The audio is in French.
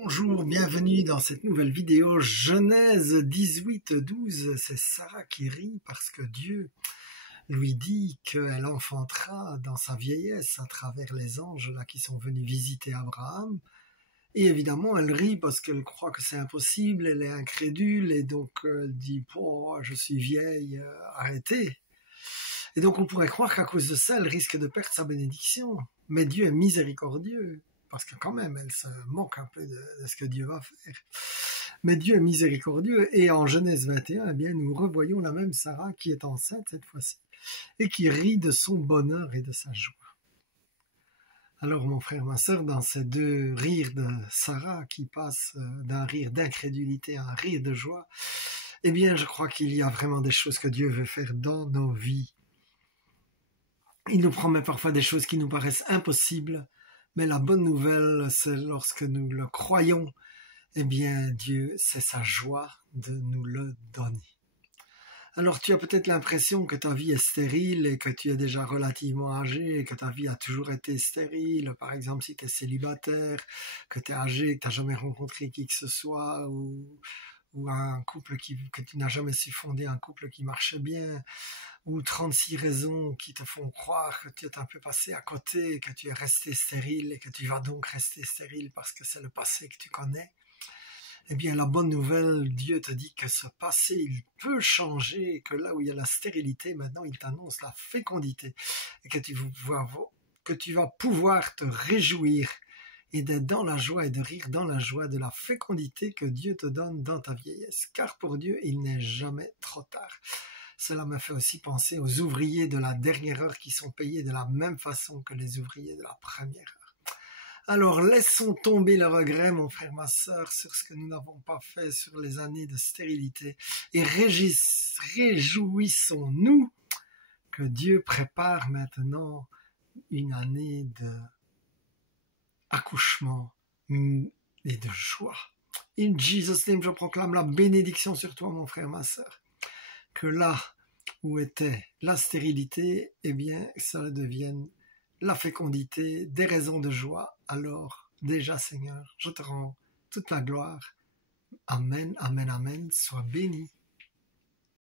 Bonjour, bienvenue dans cette nouvelle vidéo Genèse 18-12. C'est Sarah qui rit parce que Dieu lui dit qu'elle enfantera dans sa vieillesse à travers les anges là qui sont venus visiter Abraham. Et évidemment, elle rit parce qu'elle croit que c'est impossible, elle est incrédule et donc elle dit « Oh, je suis vieille, arrêtez ». Et donc on pourrait croire qu'à cause de ça, elle risque de perdre sa bénédiction. Mais Dieu est miséricordieux. Parce que quand même, elle se moque un peu de ce que Dieu va faire. Mais Dieu est miséricordieux, et en Genèse 21, eh bien, nous revoyons la même Sarah qui est enceinte cette fois-ci, et qui rit de son bonheur et de sa joie. Alors mon frère, ma sœur, dans ces deux rires de Sarah qui passent d'un rire d'incrédulité à un rire de joie, eh bien, je crois qu'il y a vraiment des choses que Dieu veut faire dans nos vies. Il nous promet parfois des choses qui nous paraissent impossibles, mais la bonne nouvelle, c'est lorsque nous le croyons, eh bien Dieu, c'est sa joie de nous le donner. Alors tu as peut-être l'impression que ta vie est stérile et que tu es déjà relativement âgé et que ta vie a toujours été stérile. Par exemple, si tu es célibataire, que tu es âgé, que tu n'as jamais rencontré qui que ce soit ou un couple que tu n'as jamais su fonder, un couple qui marchait bien, ou 36 raisons qui te font croire que tu es un peu passé à côté, que tu es resté stérile et que tu vas donc rester stérile parce que c'est le passé que tu connais. Eh bien, la bonne nouvelle, Dieu te dit que ce passé, il peut changer, que là où il y a la stérilité, maintenant il t'annonce la fécondité et que tu vas pouvoir te réjouir et d'être dans la joie et de rire dans la joie de la fécondité que Dieu te donne dans ta vieillesse. Car pour Dieu, il n'est jamais trop tard. Cela me fait aussi penser aux ouvriers de la dernière heure qui sont payés de la même façon que les ouvriers de la première heure. Alors laissons tomber le regret, mon frère, ma sœur, sur ce que nous n'avons pas fait, sur les années de stérilité, et réjouissons-nous que Dieu prépare maintenant une année de accouchement et de joie. In Jesus' name, je proclame la bénédiction sur toi, mon frère, ma sœur. Que là où était la stérilité, eh bien, ça devienne la fécondité, des raisons de joie. Alors, déjà, Seigneur, je te rends toute la gloire. Amen, amen, amen. Sois béni.